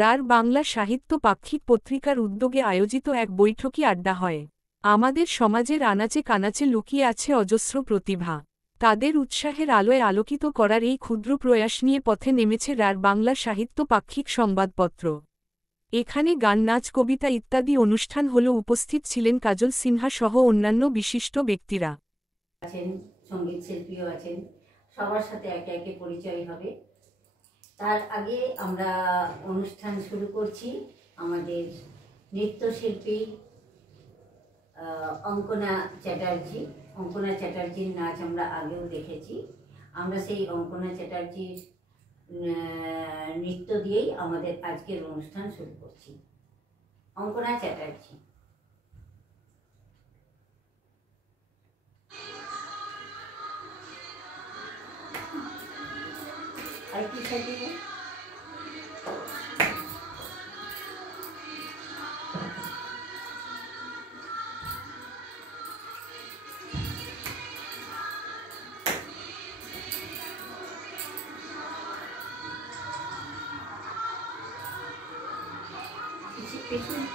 রার বাংলা সাহিত্য পাক্ষিক পত্রিকার উদ্যোগে আয়োজিত এক বৈঠকি আড্ডা হয়। আমাদের সমাজের আনাচে কানাচে লুকিয়ে আছে অজস্র প্রতিভা। তাদের উৎসাহের আলোয় আলোকিত করার এই ক্ষুদ্র প্রয়াস নিয়ে পথে নেমেছে রার বাংলা সাহিত্য পাক্ষিক সংবাদপত্র। এখানে গান, নাচ, কবিতা ইত্যাদি অনুষ্ঠান হলো। উপস্থিত ছিলেন কাজল সিনহা সহ অন্যান্য বিশিষ্ট ব্যক্তিরা। সঙ্গীত শিল্পীও আছেন, সবার সাথে একে একে পরিচয় হবে। তার আগে আমরা অনুষ্ঠান শুরু করছি। আমাদের নৃত্যশিল্পী অঙ্কনা চ্যাটার্জির নাচ আমরা আগেও দেখেছি। আমরা সেই অঙ্কনা চ্যাটার্জির নৃত্য দিয়েই আমাদের আজকের অনুষ্ঠান শুরু করছি। অঙ্কনা চ্যাটার্জি। আর কি সাথে পেছনে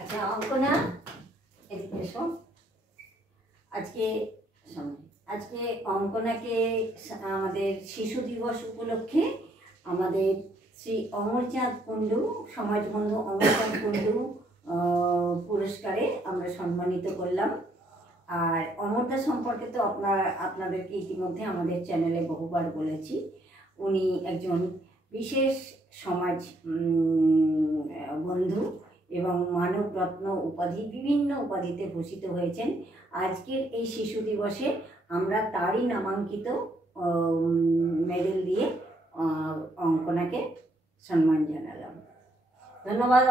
আচ্ছা অঙ্কনা এদিকে এসো। আজকে অঙ্কনাকে আমাদের শিশু দিবস উপলক্ষে আমাদের শ্রী অমরচাঁদ কুণ্ডু, সমাজবন্ধু অমরচাঁদ কুণ্ডু পুরস্কারে আমরা সম্মানিত করলাম। আর অমরদা সম্পর্কে তো আপনাদেরকে ইতিমধ্যে আমাদের চ্যানেলে বহুবার বলেছি। উনি একজন বিশেষ সমাজ বন্ধু এবং মানবরত্ন উপাধি, বিভিন্ন উপাধিতে ভূষিত হয়েছেন। আজকের এই শিশু দিবসে আমরা তারই নামাঙ্কিত মেডেল দিয়ে অঙ্কনাকে সম্মান জানালাম। ধন্যবাদ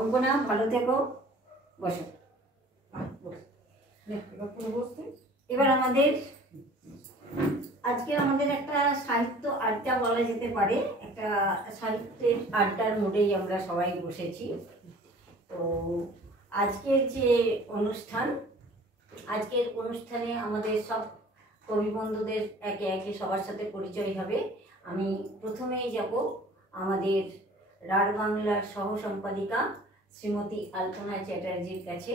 অঙ্কনা, ভালো থেকো। বসো। এবার আমাদের একটা সাহিত্য আড্ডা বলা যেতে পারে। একটা সাহিত্যের আড্ডার মোডেই আমরা সবাই বসেছি। তো আজকের অনুষ্ঠানে আমাদের সব কবি বন্ধুদের একে একে সবার সাথে পরিচয় হবে। আমি প্রথমেই যাব আমাদের রার বাংলার সহ সম্পাদিকা শ্রীমতী আলপনা চ্যাটার্জির কাছে।